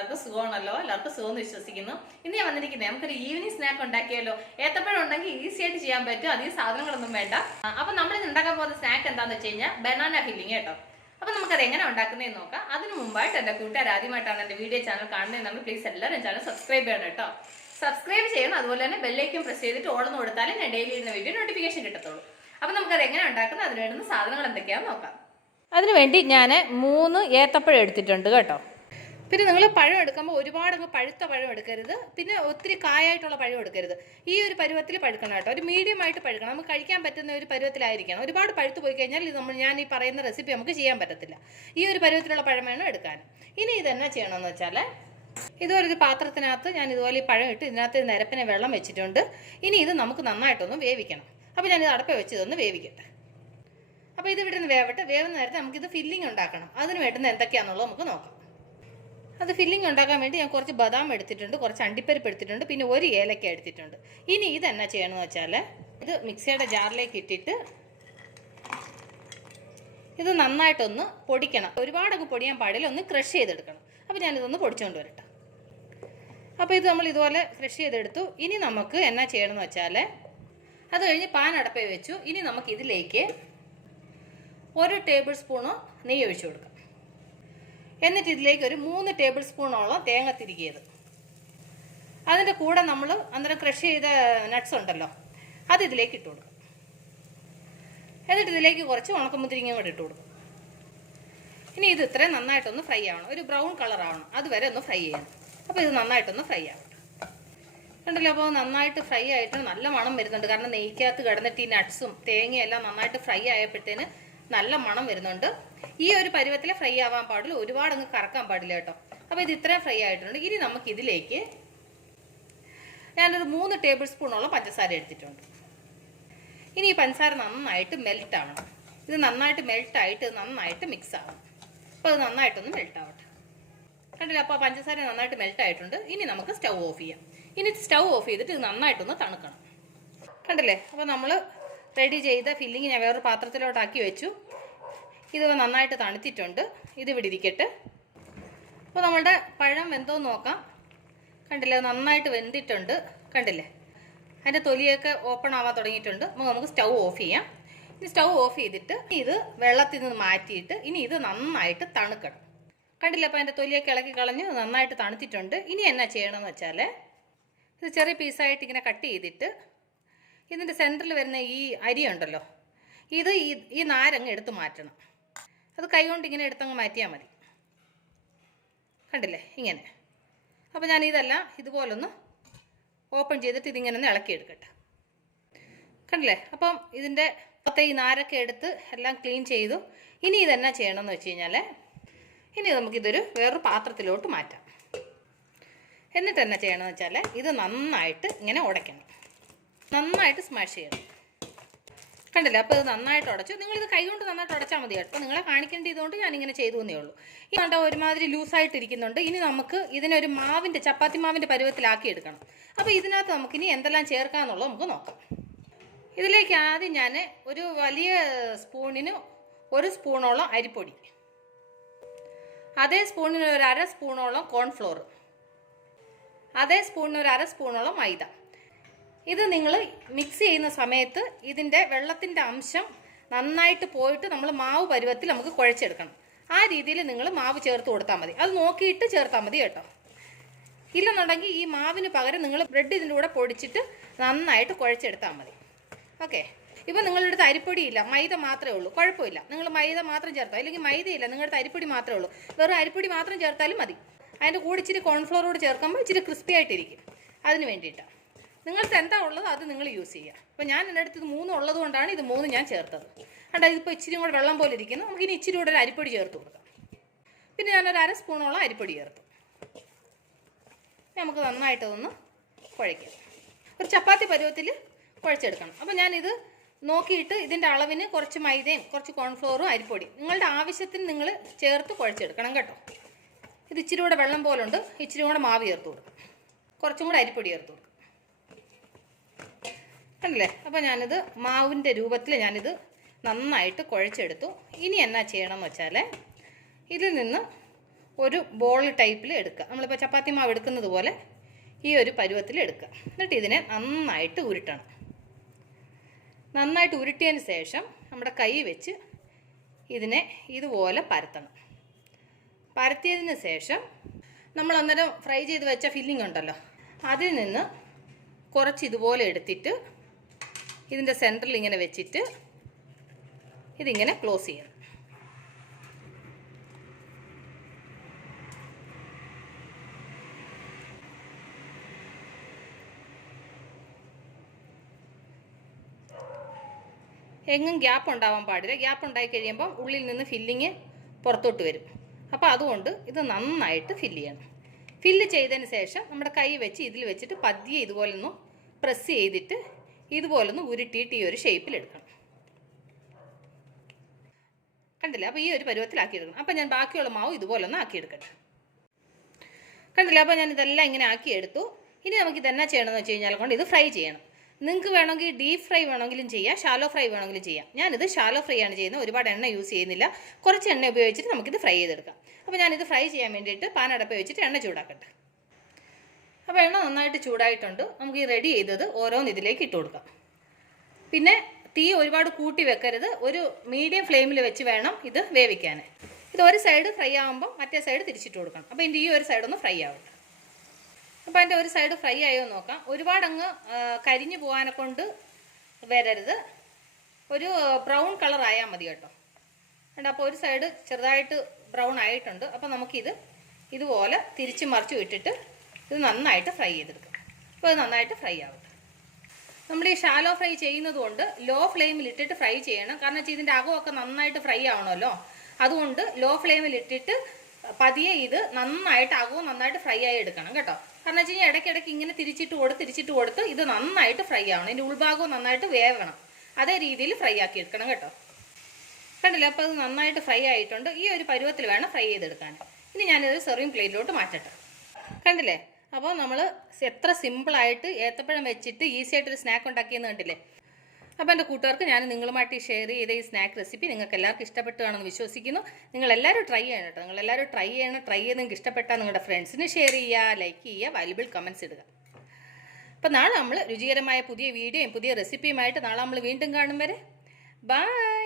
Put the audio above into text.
എല്ലാവർക്കും സുഖമാണല്ലോ. എല്ലാവർക്കും സുഖം എന്ന് വിശ്വസിക്കുന്നു. ഇന്ന് ഞാൻ വന്നിരിക്കുന്നത് നമുക്കൊരു ഈവനിങ് സ്നാക്ക് ഉണ്ടാക്കിയാലോ. ഏത്തപ്പഴം ഉണ്ടെങ്കിൽ ഈസി ആയിട്ട് ചെയ്യാൻ പറ്റും, അധികം സാധനങ്ങളൊന്നും വേണ്ട. അപ്പൊ നമ്മൾ ഉണ്ടാക്കാൻ പോകുന്ന സ്നാക്ക് എന്താണെന്ന് വെച്ച് കഴിഞ്ഞാൽ ബനാന ഫില്ലിങ് കേട്ടോ. അപ്പൊ നമുക്കത് എങ്ങനെ ഉണ്ടാക്കുന്നതെന്ന് നോക്കാം. അതിന് മുമ്പായിട്ട് എന്റെ കൂട്ടുകാർ ആദ്യമായിട്ടാണ് എന്റെ വീഡിയോ ചാനൽ കാണുന്നതെങ്കിൽ പ്ലീസ് എല്ലാവരും ചാനൽ സബ്സ്ക്രൈബ് ചെയ്യണം കേട്ടോ. സബ്സ്ക്രൈബ് ചെയ്യണം, അതുപോലെ തന്നെ ബെല്ലൈക്കൻ പ്രസ് ചെയ്തിട്ട് ഓളെന്ന് കൊടുത്താലേ ഞാൻ ഡെയിലി ഇടുന്ന വീഡിയോ നോട്ടിഫിക്കേഷൻ കിട്ടത്തുള്ളൂ. അപ്പൊ നമുക്കത് എങ്ങനെ ഉണ്ടാക്കുന്നത്, അതിന് വേണ്ടുന്ന സാധനങ്ങൾ എന്തൊക്കെയാണെന്ന് നോക്കാം. അതിനുവേണ്ടി ഞാൻ 3 ഏത്തപ്പഴം എടുത്തിട്ടുണ്ട് കേട്ടോ. പിന്നെ നിങ്ങൾ പഴം എടുക്കുമ്പോൾ ഒരുപാട് പഴുത്ത പഴം എടുക്കരുത്, പിന്നെ ഒത്തിരി കായായിട്ടുള്ള പഴം എടുക്കരുത്. ഈ ഒരു പരുവത്തിൽ പഴുക്കണം കേട്ടോ. ഒരു മീഡിയം ആയിട്ട് പഴുക്കണം, നമുക്ക് കഴിക്കാൻ പറ്റുന്ന ഒരു പരുവത്തിലായിരിക്കണം. ഒരുപാട് പഴുത്ത് പോയി കഴിഞ്ഞാൽ ഇത് ഞാൻ ഈ പറയുന്ന റെസിപ്പി നമുക്ക് ചെയ്യാൻ പറ്റത്തില്ല. ഈ ഒരു പരുവത്തിലുള്ള പഴം വേണം എടുക്കാൻ. ഇനി ഇതെന്നാ ചെയ്യണമെന്ന് വെച്ചാൽ, ഇതുപോലൊരു പാത്രത്തിനകത്ത് ഞാൻ ഇതുപോലെ ഈ പഴം ഇട്ട് ഇതിനകത്ത് നിരപ്പിനെ വെള്ളം വെച്ചിട്ടുണ്ട്. ഇനി ഇത് നമുക്ക് നന്നായിട്ടൊന്ന് വേവിക്കണം. അപ്പോൾ ഞാനിത് അടപ്പ് വെച്ച് ഇതൊന്ന് വേവിക്കട്ടെ. അപ്പോൾ ഇത് ഇവിടുന്ന് വേവട്ടെ. വേവുന്ന നേരത്തെ നമുക്കിത് ഫില്ലിംഗ് ഉണ്ടാക്കണം. അതിന് വേണ്ടുന്ന എന്തൊക്കെയാണെന്നുള്ളത് നമുക്ക് നോക്കാം. അത് ഫില്ലിംഗ് ഉണ്ടാക്കാൻ വേണ്ടി ഞാൻ കുറച്ച് ബദാം എടുത്തിട്ടുണ്ട്, കുറച്ച് അണ്ടിപ്പരിപ്പ് എടുത്തിട്ടുണ്ട്, പിന്നെ 1 ഏലക്ക എടുത്തിട്ടുണ്ട്. ഇനി ഇതെന്നാ ചെയ്യണമെന്ന് വെച്ചാൽ, ഇത് മിക്സിയുടെ ജാറിലേക്ക് ഇട്ടിട്ട് ഇത് നന്നായിട്ടൊന്ന് പൊടിക്കണം. ഒരുപാടങ്ങ് പൊടിയാൻ പാടില്ല, ഒന്ന് ക്രഷ് ചെയ്തെടുക്കണം. അപ്പോൾ ഞാനിതൊന്ന് പൊടിച്ചുകൊണ്ട് വരട്ടെ. അപ്പോൾ ഇത് നമ്മൾ ഇതുപോലെ ക്രഷ് ചെയ്തെടുത്തു. ഇനി നമുക്ക് എന്നാ ചെയ്യണമെന്ന് വെച്ചാൽ, അത് കഴിഞ്ഞ് പാൻ അടപ്പേ വെച്ചു. ഇനി നമുക്ക് ഇതിലേക്ക് 1 ടേബിൾ സ്പൂണോ നെയ്യ് ഒഴിച്ചു കൊടുക്കാം. എന്നിട്ട് ഇതിലേക്ക് ഒരു 3 ടേബിൾ സ്പൂണോളം തേങ്ങ തിരികിയത്, അതിൻ്റെ കൂടെ നമ്മൾ അന്നേരം ക്രഷ് ചെയ്ത നട്ട്സ് ഉണ്ടല്ലോ, അത് ഇതിലേക്ക് ഇട്ട് കൊടുക്കും. എന്നിട്ട് ഇതിലേക്ക് കുറച്ച് ഉണക്കമുന്തിരിങ്ങയും കൂടെ ഇട്ട് കൊടുക്കും. ഇനി ഇത് ഇത്രയും നന്നായിട്ടൊന്ന് ഫ്രൈ ആവണം, ഒരു ബ്രൗൺ കളർ ആവണം, അതുവരെ ഒന്ന് ഫ്രൈ ചെയ്യണം. അപ്പോൾ ഇത് നന്നായിട്ടൊന്ന് ഫ്രൈ ആവട്ടെ. കണ്ടല്ലോ, അപ്പോൾ നന്നായിട്ട് ഫ്രൈ ആയിട്ട് നല്ല മണം വരുന്നുണ്ട്. കാരണം നെയ്ക്കകത്ത് കിടന്നിട്ട് ഈ നട്ട്സും തേങ്ങയും എല്ലാം നന്നായിട്ട് ഫ്രൈ ആയപ്പോഴത്തേന് നല്ല മണം വരുന്നുണ്ട്. ഈ ഒരു പരുവത്തിൽ ഫ്രൈ ആവാൻ പാടില്ല, ഒരുപാട് അങ്ങ് കറക്കാൻ പാടില്ല കേട്ടോ. അപ്പോൾ ഇത് ഇത്രയും ഫ്രൈ ആയിട്ടുണ്ട്. ഇനി നമുക്ക് ഇതിലേക്ക് ഞാനൊരു 3 ടേബിൾ സ്പൂണോളം പഞ്ചസാര എടുത്തിട്ടുണ്ട്. ഇനി ഈ പഞ്ചസാര നന്നായിട്ട് മെൽറ്റ് ആവണം. ഇത് നന്നായിട്ട് മെൽട്ടായിട്ട് നന്നായിട്ട് മിക്സ് ആവണം. അപ്പോൾ അത് നന്നായിട്ടൊന്ന് മെൽറ്റ് ആവട്ടെ. കണ്ടില്ല, അപ്പോൾ പഞ്ചസാര നന്നായിട്ട് മെൽറ്റ് ആയിട്ടുണ്ട്. ഇനി നമുക്ക് സ്റ്റൗ ഓഫ് ചെയ്യാം. ഇനി സ്റ്റൗ ഓഫ് ചെയ്തിട്ട് ഇത് നന്നായിട്ടൊന്ന് തണുക്കണം. കണ്ടില്ലേ, അപ്പോൾ നമ്മൾ റെഡി ചെയ്ത ഫില്ലിങ് ഞാൻ വേറൊരു പാത്രത്തിലോട്ടാക്കി വെച്ചു. ഇത് നന്നായിട്ട് തണുത്തിട്ടുണ്ട്. ഇത് ഇവിടെ ഇരിക്കട്ടെ. അപ്പോൾ നമ്മളുടെ പഴം വെന്തോന്ന് നോക്കാം. കണ്ടില്ലേ, നന്നായിട്ട് വെന്തിട്ടുണ്ട്. കണ്ടില്ലേ, അതിൻ്റെ തൊലിയൊക്കെ ഓപ്പൺ ആവാൻ തുടങ്ങിയിട്ടുണ്ട്. അപ്പോൾ നമുക്ക് സ്റ്റൗ ഓഫ് ചെയ്യാം. ഇനി സ്റ്റൗ ഓഫ് ചെയ്തിട്ട് ഇത് വെള്ളത്തിൽ നിന്ന് മാറ്റിയിട്ട് ഇനി ഇത് നന്നായിട്ട് തണുക്കണം. കണ്ടില്ലേ, അപ്പോൾ അതിൻ്റെ തൊലിയൊക്കെ ഇളക്കി കളഞ്ഞ് നന്നായിട്ട് തണുത്തിട്ടുണ്ട്. ഇനി എന്നാ ചെയ്യണമെന്ന് വെച്ചാൽ, ഇത് ചെറിയ പീസായിട്ട് ഇങ്ങനെ കട്ട് ചെയ്തിട്ട് ഇതിൻ്റെ സെൻറ്ററിൽ വരുന്ന ഈ അരി ഉണ്ടല്ലോ, ഇത് ഈ നാരങ്ങ് എടുത്ത് മാറ്റണം. അത് കൈകൊണ്ട് ഇങ്ങനെ എടുത്തങ്ങ് മാറ്റിയാൽ മതി. കണ്ടില്ലേ, ഇങ്ങനെ. അപ്പോൾ ഞാൻ ഇതെല്ലാം ഇതുപോലൊന്ന് ഓപ്പൺ ചെയ്തിട്ട് ഇതിങ്ങനെ ഒന്ന് ഇളക്കിയെടുക്കട്ടെ. കണ്ടില്ലേ, അപ്പം ഇതിൻ്റെ ഈ നാരൊക്കെ എടുത്ത് എല്ലാം ക്ലീൻ ചെയ്തു. ഇനി ഇതെന്നാ ചെയ്യണമെന്ന് വെച്ച് കഴിഞ്ഞാൽ, ഇനി നമുക്കിതൊരു വേറൊരു പാത്രത്തിലോട്ട് മാറ്റാം. എന്നിട്ട് എന്നാ ചെയ്യണമെന്ന് വെച്ചാൽ, ഇത് നന്നായിട്ട് ഇങ്ങനെ ഉടയ്ക്കണം, നന്നായിട്ട് സ്മാഷ് ചെയ്യണം. കണ്ടില്ലേ, അപ്പോൾ ഇത് നന്നായിട്ട് ഉടച്ചു. നിങ്ങളിത് കൈകൊണ്ട് നന്നായിട്ട് ഉടച്ചാൽ മതി കേട്ടോ. അപ്പോൾ നിങ്ങളെ കാണിക്കേണ്ടതുകൊണ്ട് ഞാനിങ്ങനെ ചെയ്തു എന്നേ ഉള്ളൂ. ഈ കണ്ടോ, ഒരുമാതിരി ലൂസായിട്ടിരിക്കുന്നുണ്ട്. ഇനി നമുക്ക് ഇതിനൊരു ചപ്പാത്തി മാവിൻ്റെ പരുവത്തിലാക്കി എടുക്കണം. അപ്പോൾ ഇതിനകത്ത് നമുക്കിനി എന്തെല്ലാം ചേർക്കാമെന്നുള്ളത് നമുക്ക് നോക്കാം. ഇതിലേക്ക് ആദ്യം ഞാൻ ഒരു വലിയ സ്പൂണിന് 1 സ്പൂണോളം അരിപ്പൊടി, അതേ സ്പൂണിന് ഒരു 1/2 സ്പൂണോളം കോൺഫ്ലോർ, അതേ സ്പൂണിന് ഒരു 1/2 സ്പൂണോളം മൈദ. ഇത് നിങ്ങൾ മിക്സ് ചെയ്യുന്ന സമയത്ത് ഇതിൻ്റെ വെള്ളത്തിൻ്റെ അംശം നന്നായിട്ട് പോയിട്ട് നമ്മൾ മാവ് പരുവത്തിൽ നമുക്ക് കുഴച്ചെടുക്കണം. ആ രീതിയിൽ നിങ്ങൾ മാവ് ചേർത്ത് കൊടുത്താൽ മതി. അത് നോക്കിയിട്ട് ചേർത്താൽ മതി കേട്ടോ. ഇല്ലെന്നുണ്ടെങ്കിൽ ഈ മാവിന് പകരം നിങ്ങൾ ബ്രെഡ് ഇതിൻ്റെ കൂടെ പൊടിച്ചിട്ട് നന്നായിട്ട് കുഴച്ചെടുത്താൽ മതി. ഓക്കെ, ഇപ്പോൾ നിങ്ങളുടെ അടുത്ത് അരിപ്പൊടിയില്ല, മൈദ മാത്രമേ ഉള്ളൂ, കുഴപ്പമില്ല. നിങ്ങൾ മൈദ മാത്രം ചേർത്തോ, അല്ലെങ്കിൽ മൈദയില്ല, നിങ്ങളുടെ അടുത്ത് അരിപ്പൊടി മാത്രമേ ഉള്ളൂ, വെറും അരിപ്പൊടി മാത്രം ചേർത്താലും മതി. അതിൻ്റെ കൂടെ ഇച്ചിരി കോൺഫ്ലോറോട് ചേർക്കുമ്പോൾ ഇച്ചിരി ക്രിസ്പി ആയിട്ടിരിക്കും. അതിന് വേണ്ടിയിട്ടാണ്. നിങ്ങൾക്ക് എന്താ ഉള്ളത് അത് നിങ്ങൾ യൂസ് ചെയ്യുക. അപ്പോൾ ഞാൻ എൻ്റെ അടുത്ത് ഇത് 3 ഉള്ളത് കൊണ്ടാണ് ഇത് 3 ഞാൻ ചേർത്തത്. കണ്ടോ, ഇതിപ്പോൾ ഇച്ചിരി കൂടെ വെള്ളം പോലെ ഇരിക്കുന്നു. നമുക്കിനി ഇച്ചിരി കൂടെ ഒരു അരിപ്പൊടി ചേർത്ത് കൊടുക്കാം. പിന്നെ ഞാനൊരു 1/2 സ്പൂണോളം അരിപ്പൊടി ചേർത്തു. നമുക്ക് നന്നായിട്ടൊന്ന് കുഴയ്ക്കാം. ഒരു ചപ്പാത്തി പരുവത്തിൽ കുഴച്ചെടുക്കണം. അപ്പോൾ ഞാനിത് നോക്കിയിട്ട് ഇതിൻ്റെ അളവിന് കുറച്ച് മൈദയും കുറച്ച് കോൺഫ്ലോറും അരിപ്പൊടി നിങ്ങളുടെ ആവശ്യത്തിന് നിങ്ങൾ ചേർത്ത് കുഴച്ചെടുക്കണം കേട്ടോ. ഇത് ഇച്ചിരി കൂടെ വെള്ളം പോലുണ്ട്, ഇച്ചിരി കൂടെ മാവ് ചേർത്ത് കൊടുക്കും, കുറച്ചും കൂടെ അരിപ്പൊടി ചേർത്ത് കൊടുക്കും. കണ്ടില്ലേ, അപ്പോൾ ഞാനിത് മാവിൻ്റെ രൂപത്തിൽ ഞാനിത് നന്നായിട്ട് കുഴച്ചെടുത്തു. ഇനി എന്നാ ചെയ്യണമെന്ന് വെച്ചാൽ, ഇതിൽ നിന്ന് ഒരു ബോൾ ടൈപ്പിൽ എടുക്കുക. നമ്മളിപ്പോൾ ചപ്പാത്തി മാവ് എടുക്കുന്നത് പോലെ ഈ ഒരു പരുവത്തിൽ എടുക്കുക. എന്നിട്ട് ഇതിനെ നന്നായിട്ട് ഉരുട്ടണം. നന്നായിട്ട് ഉരുട്ടിയതിന് ശേഷം നമ്മുടെ കൈ വെച്ച് ഇതിനെ ഇതുപോലെ പരത്തണം. പരത്തിയതിന് ശേഷം നമ്മൾ അന്നേരം ഫ്രൈ ചെയ്ത് വെച്ച ഫില്ലിംഗ് ഉണ്ടല്ലോ, അതിൽ നിന്ന് കുറച്ച് ഇതുപോലെ എടുത്തിട്ട് ഇതിൻ്റെ സെൻറ്ററിൽ ഇങ്ങനെ വെച്ചിട്ട് ഇതിങ്ങനെ ക്ലോസ് ചെയ്യണം. എങ്ങും ഗ്യാപ്പ് ഉണ്ടാവാൻ പാടില്ല. ഗ്യാപ്പ് ഉണ്ടായി കഴിയുമ്പം ഉള്ളിൽ നിന്ന് ഫില്ലിങ് പുറത്തോട്ട് വരും. അപ്പോൾ അതുകൊണ്ട് ഇത് നന്നായിട്ട് ഫില്ല് ചെയ്യണം. ഫില്ല് ചെയ്തതിന് ശേഷം നമ്മുടെ കൈ വെച്ച് ഇതിൽ വെച്ചിട്ട് പതിയെ ഇതുപോലൊന്ന് പ്രസ് ചെയ്തിട്ട് ഇതുപോലൊന്ന് ഉരുട്ടിയിട്ട് ഈ ഒരു ഷേപ്പിലെടുക്കണം. കണ്ടില്ലേ? അപ്പോൾ ഈ ഒരു പരുവത്തിലാക്കിയെടുക്കണം. അപ്പോൾ ഞാൻ ബാക്കിയുള്ള മാവ് ഇതുപോലൊന്ന് ആക്കിയെടുക്കട്ടെ. കണ്ടില്ലേ? അപ്പോൾ ഞാൻ ഇതെല്ലാം ഇങ്ങനെ ആക്കിയെടുത്തു. ഇനി നമുക്ക് ഇതെന്നാ ചെയ്യണമെന്ന് വെച്ച് കഴിഞ്ഞാൽ കൊണ്ട് ഇത് ഫ്രൈ ചെയ്യണം. നിങ്ങൾക്ക് വേണമെങ്കിൽ ഡീപ്പ് ഫ്രൈ വേണമെങ്കിലും ചെയ്യാം, ഷാലോ ഫ്രൈ വേണമെങ്കിലും ചെയ്യാം. ഞാനിത് ഷാലോ ഫ്രൈ ആണ് ചെയ്യുന്നത്. ഒരുപാട് എണ്ണ യൂസ് ചെയ്യുന്നില്ല. കുറച്ച് എണ്ണ ഉപയോഗിച്ചിട്ട് നമുക്കിത് ഫ്രൈ ചെയ്തെടുക്കാം. അപ്പോൾ ഞാനിത് ഫ്രൈ ചെയ്യാൻ വേണ്ടിയിട്ട് പാൻ അടപ്പ് വെച്ചിട്ട് എണ്ണ ചൂടാക്കട്ടെ. അപ്പോൾ എണ്ണ നന്നായിട്ട് ചൂടായിട്ടുണ്ട്. നമുക്ക് ഈ റെഡി ചെയ്തത് ഓരോന്ന് ഇതിലേക്ക് ഇട്ട് കൊടുക്കാം. പിന്നെ തീ ഒരുപാട് കൂട്ടി വെക്കരുത്. ഒരു മീഡിയം ഫ്ലെയിമിൽ വെച്ച് വേണം ഇത് വേവിക്കാൻ. ഇത് ഒരു സൈഡ് ഫ്രൈ ആകുമ്പോൾ മറ്റേ സൈഡ് തിരിച്ചിട്ട് കൊടുക്കണം. അപ്പോൾ ഇതിൻ്റെ ഈ ഒരു സൈഡൊന്ന് ഫ്രൈ ആവട്ടെ. അപ്പോൾ അതിൻ്റെ ഒരു സൈഡ് ഫ്രൈ ആയോ നോക്കാം. ഒരുപാട് അങ്ങ് കരിഞ്ഞു പോകാനെ കൊണ്ട് വരരുത്. ഒരു ബ്രൗൺ കളർ ആയാൽ മതി കേട്ടോ. അപ്പോൾ ഒരു സൈഡ് ചെറുതായിട്ട് ബ്രൗൺ ആയിട്ടുണ്ട്. അപ്പോൾ നമുക്കിത് ഇതുപോലെ തിരിച്ച് മറിച്ച് വിട്ടിട്ട് ഇത് നന്നായിട്ട് ഫ്രൈ ചെയ്തെടുക്കാം. അപ്പോൾ ഇത് നന്നായിട്ട് ഫ്രൈ ആവട്ടെ. നമ്മൾ ഈ ഷാലോ ഫ്രൈ ചെയ്യുന്നത് കൊണ്ട് ലോ ഫ്ലെയിമിൽ ഇട്ടിട്ട് ഫ്രൈ ചെയ്യണം. കാരണം വെച്ചാൽ ഇതിൻ്റെ അകമൊക്കെ നന്നായിട്ട് ഫ്രൈ ആവണമല്ലോ. അതുകൊണ്ട് ലോ ഫ്ലെയിമിൽ ഇട്ടിട്ട് പതിയെ ഇത് നന്നായിട്ട് അകവും നന്നായിട്ട് ഫ്രൈ ആയി എടുക്കണം കേട്ടോ. കാരണം വെച്ച് കഴിഞ്ഞാൽ ഇടയ്ക്കിടയ്ക്ക് ഇങ്ങനെ തിരിച്ചിട്ട് കൊടുത്ത് ഇത് നന്നായിട്ട് ഫ്രൈ ആവണം. ഇതിൻ്റെ ഉൾഭാഗവും നന്നായിട്ട് വേവണം. അതേ രീതിയിൽ ഫ്രൈ ആക്കി എടുക്കണം കേട്ടോ. കണ്ടില്ലേ? അപ്പോൾ അത് നന്നായിട്ട് ഫ്രൈ ആയിട്ടുണ്ട്. ഈ ഒരു പരുവത്തിൽ വേണം ഫ്രൈ ചെയ്തെടുക്കാൻ. ഇനി ഞാനിത് സെർവിങ് പ്ലേറ്റിലോട്ട് മാറ്റട്ടെ. കണ്ടില്ലേ? അപ്പോൾ നമ്മൾ എത്ര സിമ്പിളായിട്ട് ഏത്തപ്പഴം വെച്ചിട്ട് ഈസി ആയിട്ടൊരു സ്നാക്ക് ഉണ്ടാക്കിയെന്ന് കണ്ടില്ലേ? അപ്പോൾ എൻ്റെ കൂട്ടുകാർക്ക് ഞാൻ നിങ്ങളുമായിട്ട് ഷെയർ ചെയ്ത ഈ സ്നാക്ക് റെസിപ്പി നിങ്ങൾക്ക് എല്ലാവർക്കും ഇഷ്ടപ്പെട്ടു കാണുമെന്ന് വിശ്വസിക്കുന്നു. നിങ്ങളെല്ലാവരും ട്രൈ ചെയ്യണം കേട്ടോ. നിങ്ങളെല്ലാവരും ട്രൈ ചെയ്ത് നിങ്ങൾക്ക് ഇഷ്ടപ്പെട്ടാൽ നിങ്ങളുടെ ഫ്രണ്ട്സിന് ഷെയർ ചെയ്യുക, ലൈക്ക് ചെയ്യുക, വാല്യുബിൾ കമൻറ്റ്സ് ഇടുക. അപ്പോൾ നാളെ നമ്മൾ രുചികരമായ പുതിയ വീഡിയോയും പുതിയ റെസിപ്പിയുമായിട്ട് നാളെ നമ്മൾ വീണ്ടും കാണും വരെ ബൈ.